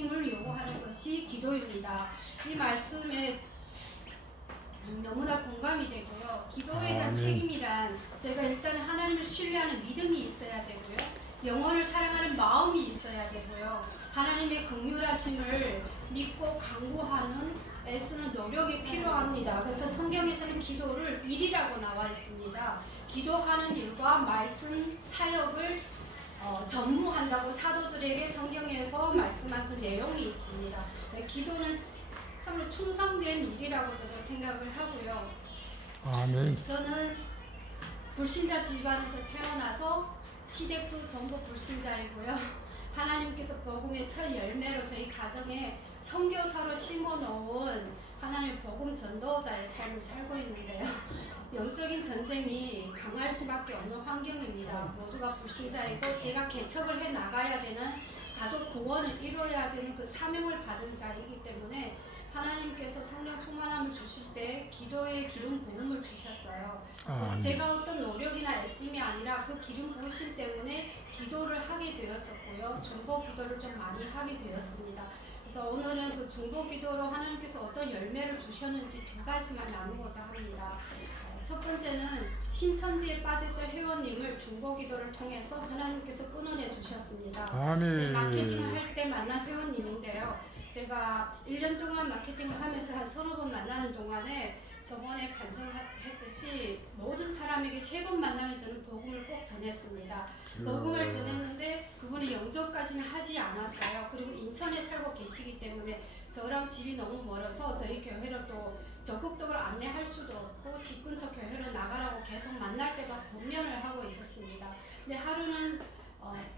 힘을 요구하는 것이 기도입니다. 이 말씀에 너무나 공감이 되고요. 기도에 대한 책임이란 제가 일단 하나님을 신뢰하는 믿음이 있어야 되고요. 영혼을 사랑하는 마음이 있어야 되고요. 하나님의 긍휼하심을 믿고 강구하는 애쓰는 노력이 필요합니다. 그래서 성경에서는 기도를 일이라고 나와 있습니다. 기도하는 일과 말씀 사역을 전무한다고 사도들에게 성경에서 말씀한 그 내용이 있습니다. 기도는 참으로 충성된 일이라고 저도 생각을 하고요. 아멘. 저는 불신자 집안에서 태어나서 시댁도 전부 불신자이고요. 하나님께서 복음의 첫 열매로 저희 가정에 선교사로 심어놓은 하나님의 복음 전도자의 삶을 살고 있는데요. 영적인 전쟁이 강할 수밖에 없는 환경입니다. 모두가 불신자이고 제가 개척을 해 나가야 되는 가족 구원을 이루어야 되는 그 사명을 받은 자이기 때문에 하나님께서 성령 충만함을 주실 때 기도의 기름 부음을 주셨어요. 제가 어떤 노력이나 애씀이 아니라 그 기름 부으심 때문에 기도를 하게 되었었고요. 중보 기도를 좀 많이 하게 되었습니다. 그래서 오늘은 그 중보 기도로 하나님께서 어떤 열매를 주셨는지 두 가지만 나누고자 합니다. 첫 번째는 신천지에 빠질 때 회원님을 중보 기도를 통해서 하나님께서 끊어내 주셨습니다. 아멘. 마케팅을 할 때 만난 회원님인데요. 제가 1년 동안 마케팅을 하면서 한 서너 번 만나는 동안에 저번에 간증했듯이 모든 사람에게 3번 만나면 저는 복음을 꼭 전했습니다. 복음을 전했는데 그분이 영접까지는 하지 않았어요. 그리고 인천에 살고 계시기 때문에 저랑 집이 너무 멀어서 저희 교회로 또 적극적으로 안내할 수도 없고 집 근처 교회로 나가라고 계속 만날 때가 권면을 하고 있었습니다. 근데 하루는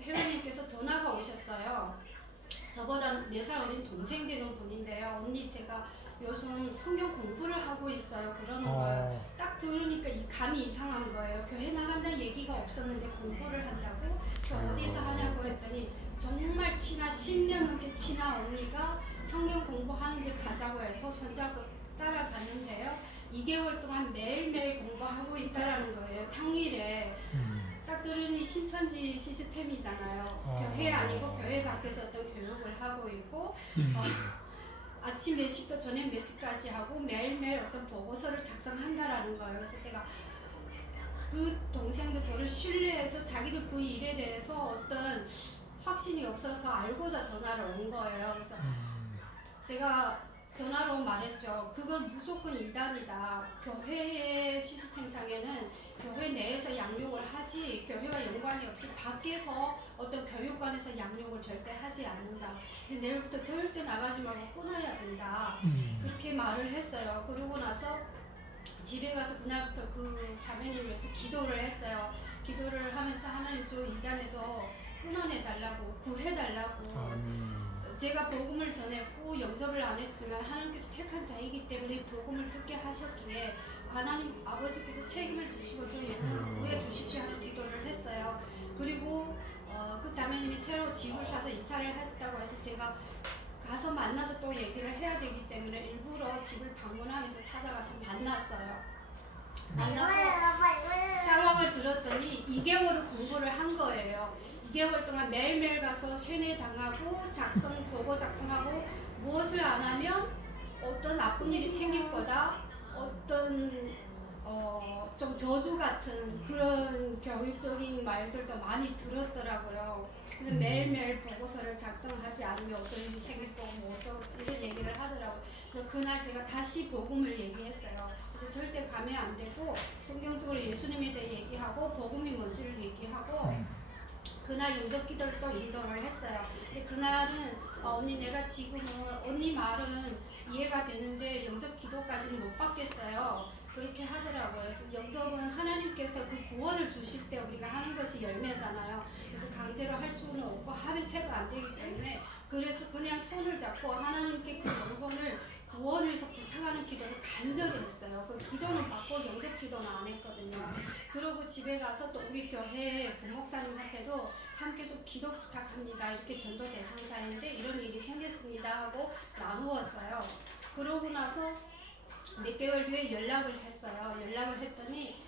회원님께서 전화가 오셨어요. 저보다 4살 어린 동생 되는 분인데요. 언니 제가 요즘 성경 공부를 하고 있어요. 그러는 거예요. 딱 들으니까 이 감이 이상한 거예요. 교회 나간다는 얘기가 없었는데 공부를 한다고? 저 어디서 하냐고 했더니 정말 친한 10년 넘게 친한 언니가 성경 공부하는 데 가자고 해서 손잡고 따라갔는데요. 2개월 동안 매일매일 공부하고 있다라는 거예요. 평일에. 딱 들으니 신천지 시스템이잖아요. 교회 아니고 교회 밖에서 어떤 교육을 하고 있고 아침 몇 시부터 저녁 몇 시까지 하고 매일매일 어떤 보고서를 작성한다라는 거예요. 그래서 제가 그 동생도 저를 신뢰해서 자기도 그 일에 대해서 어떤 확신이 없어서 알고자 전화를 온 거예요. 그래서 제가 전화로 말했죠. 그건 무조건 이단이다. 교회의 시스템상에는 교회 내에서 양육을 하지 교회가 연관이 없이 밖에서 어떤 교육관에서 양육을 절대 하지 않는다. 이제 내일부터 절대 나가지 말고 끊어야 된다. 그렇게 말을 했어요. 그러고 나서 집에 가서 그날부터 그 자매님을 위해서 기도를 했어요. 기도를 하면서 하나님 저 이단에서 끊어내달라고 구해달라고. 제가 복음을 전했고 영접을 안 했지만 하나님께서 택한 자이기 때문에 복음을 듣게 하셨기에 하나님 아버지께서 책임을 지시고 저 영혼을 구해 주십시오 하는 기도를 했어요. 그리고 그 자매님이 새로 집을 사서 이사를 했다고 해서 제가 가서 만나서 또 얘기를 해야 되기 때문에 일부러 집을 방문하면서 찾아가서 만났어요. 만나서 상황을 들었더니 2개월을 공부를 한 거예요. 2개월 동안 매일매일 가서 세뇌당하고 보고 작성하고 무엇을 안 하면 어떤 나쁜 일이 생길 거다. 어떤 좀 저주 같은 그런 교육적인 말들도 많이 들었더라고요. 그래서 매일매일 보고서를 작성하지 않으면 어떤 일이 생길 거고 뭐 이런 얘기를 하더라고요. 그래서 그날 제가 다시 복음을 얘기했어요. 그래서 절대 가면 안 되고 성경적으로 예수님에 대해 얘기하고 복음이 뭔지를 얘기하고 그날 영접 기도를 또 인도를 했어요. 근데 그날은 언니 내가 지금은 언니 말은 이해가 되는데 영접 기도까지는 못 받겠어요. 그렇게 하더라고요. 그래서 영접은 하나님께서 그 구원을 주실 때 우리가 하는 것이 열매잖아요. 그래서 강제로 할 수는 없고 하면 해도 안 되기 때문에 그래서 그냥 손을 잡고 하나님께 그 영혼을 구원을 위해서 부탁하는 기도를 간절히 했어요. 그 기도는 받고 영접 기도는 안 했거든요. 그러고 집에 가서 또 우리 교회 부목사님한테도 함께 좀 기도 부탁합니다. 이렇게 전도 대상자인데 이런 일이 생겼습니다 하고 나누었어요. 그러고 나서 몇 개월 뒤에 연락을 했어요. 연락을 했더니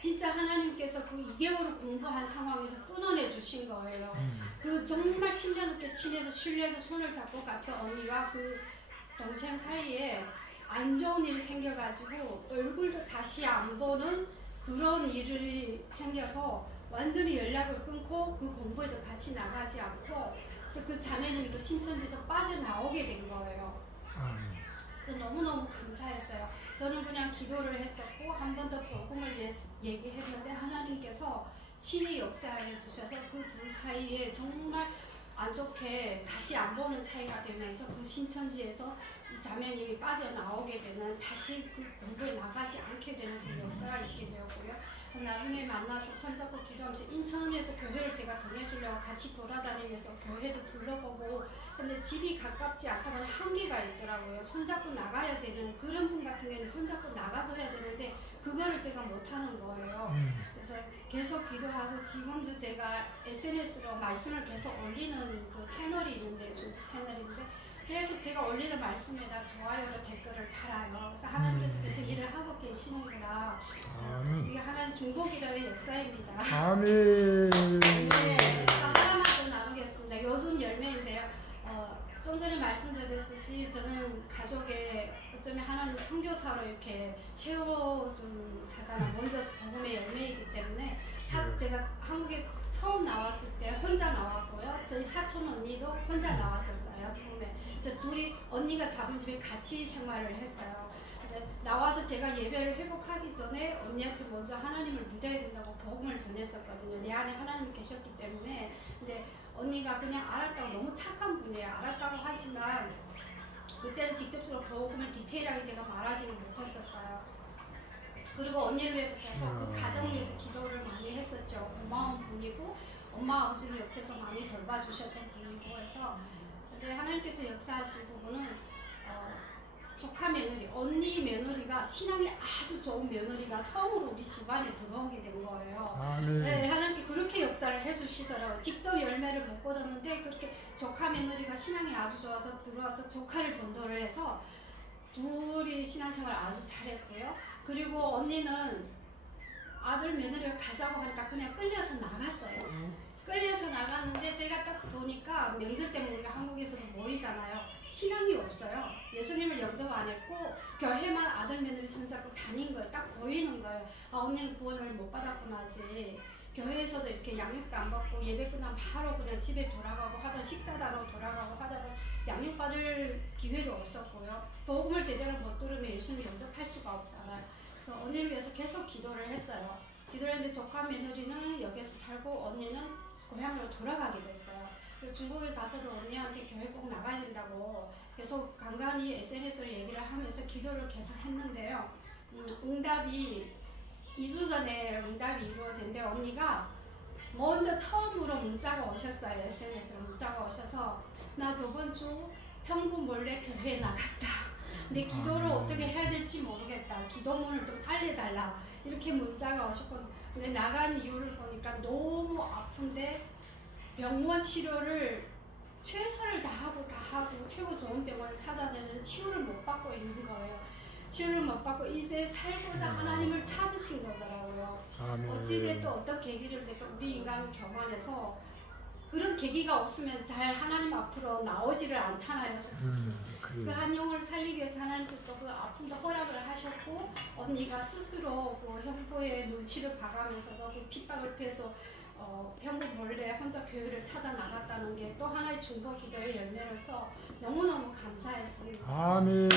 진짜 하나님께서 그 2개월을 공부한 상황에서 끊어내 주신 거예요. 그 정말 10년 넘게 친해서 신뢰해서 손을 잡고 갔던 언니와 그 동생 사이에 안 좋은 일이 생겨가지고 얼굴도 다시 안 보는 그런 일이 생겨서 완전히 연락을 끊고 그 공부에도 같이 나가지 않고, 그래서 그 자매님이 그 신천지에서 빠져나오게 된 거예요. 그래서 너무너무 감사했어요. 저는 그냥 기도를 했었고 한 번 더 복음을 얘기했는데 하나님께서 친히 역사해 주셔서 그 둘 사이에 정말 안 좋게 다시 안 보는 사이가 되면서 그 신천지에서 이 자매님이 빠져나오게 되는, 다시 그 공부에 나가지 않게 되는 그 역사가 있게 되었고요. 나중에 만나서 손잡고 기도하면서 인천에서 교회를 제가 정해주려고 같이 돌아다니면서 교회도 둘러보고, 근데 집이 가깝지 않다 보니 한계가 있더라고요. 손잡고 나가야 되는 그런 분 같은 경우는 손잡고 나가줘야 되는데 그거를 제가 못하는 거예요. 그래서 계속 기도하고 지금도 제가 SNS로 말씀을 계속 올리는 그 채널이 있는데, 중국 채널인데 계속 제가 올리는 말씀에다 좋아요로 댓글을 달아요. 그래서 하나님께서 계속 일을 하고 계시는구나. 이게 하나님 중보기도의 역사입니다. 아멘. 네, 하나만 더 나누겠습니다. 요즘 열매인데요. 좀 전에 말씀드렸듯이 저는 가족에 어쩌면 하나님 선교사로 이렇게 채워준 자잖아요. 먼저 복음의 열매이기 때문에 제가 한국에 처음 나왔을 때 혼자 나왔고요. 저희 사촌 언니도 혼자 나왔었어요. 처음에. 그래서 둘이 언니가 잡은 집에 같이 생활을 했어요. 근데 나와서 제가 예배를 회복하기 전에 언니한테 먼저 하나님을 믿어야 된다고 복음을 전했었거든요. 내 안에 하나님이 계셨기 때문에. 근데 언니가 그냥 알았다고, 너무 착한 분이에요. 알았다고 하지만 그때는 직접적으로 복음을 디테일하게 제가 말하지는 못했었어요. 그리고 언니를 위해서 계속 그 가정을 위해서 기도를 많이 했었죠. 고마운 분이고 엄마 아버지를 옆에서 많이 돌봐주셨던 분이고 해서. 근데 하나님께서 역사하신 부분은 조카 며느리, 언니 며느리가 신앙이 아주 좋은 며느리가 처음으로 우리 집안에 들어오게 된 거예요. 네, 하나님께 그렇게 역사를 해주시더라고요. 직접 열매를 못 거뒀는데 그렇게 조카 며느리가 신앙이 아주 좋아서 들어와서 조카를 전도를 해서 둘이 신앙생활을 아주 잘했고요. 그리고 언니는 아들 며느리가 가자고 하니까 그냥 끌려서 나갔어요. 끌려서 나갔는데 제가 딱 보니까 명절 때문에 우리가 한국에서도 모이잖아요. 신앙이 없어요. 예수님을 영접 안 했고 교회만 아들 며느리 손잡고 다닌 거예요. 딱 보이는 거예요. 아, 언니는 구원을 못 받았구나 하지. 교회에서도 이렇게 양육도 안 받고 예배 끝나면 바로 그냥 집에 돌아가고 하던, 식사도 하러 돌아가고 하다가 양육받을 기회도 없었고요. 복음을 제대로 못 들으면 예수님 영접할 수가 없잖아요. 그래서 언니를 위해서 계속 기도를 했어요. 기도를 했는데 조카 며느리는 여기서 살고 언니는 고향으로 돌아가게 됐어요. 그래서 중국에 가서도 언니한테 교회 꼭 나가야 된다고 계속 간간히 SNS로 얘기를 하면서 기도를 계속 했는데요. 응답이 2주 전에 응답이 이루어졌는데 언니가 먼저 처음으로 문자가 오셨어요. SNS로 문자가 오셔서 나 저번 주 형부 몰래 교회에 나갔다. 근데 기도를 어떻게 해야 될지 모르겠다. 기도문을 좀 알려달라. 이렇게 문자가 오셨거든요. 근데 나간 이유를 보니까 너무 아픈데 병원 치료를 최선을 다하고 최고 좋은 병원을 찾아내는 치료를 못 받고 있는 거예요. 치료를 못 받고 이제 살고자 하나님을 찾으신 거더라고요. 어찌됐든 어떤 계기를 됐든 우리 인간은 경험해서 그런 계기가 없으면 잘 하나님 앞으로 나오지를 않잖아요. 그 한영을 살리기 위해서 하나님께서 그 아픔도 허락을 하셨고 언니가 스스로 그 형부의 눈치를 봐가면서도 그 핍박을 피해서 형부 몰래 혼자 교회를 찾아 나갔다는 게 또 하나의 중보 기도의 열매로서 너무너무 감사했습니다. 아멘.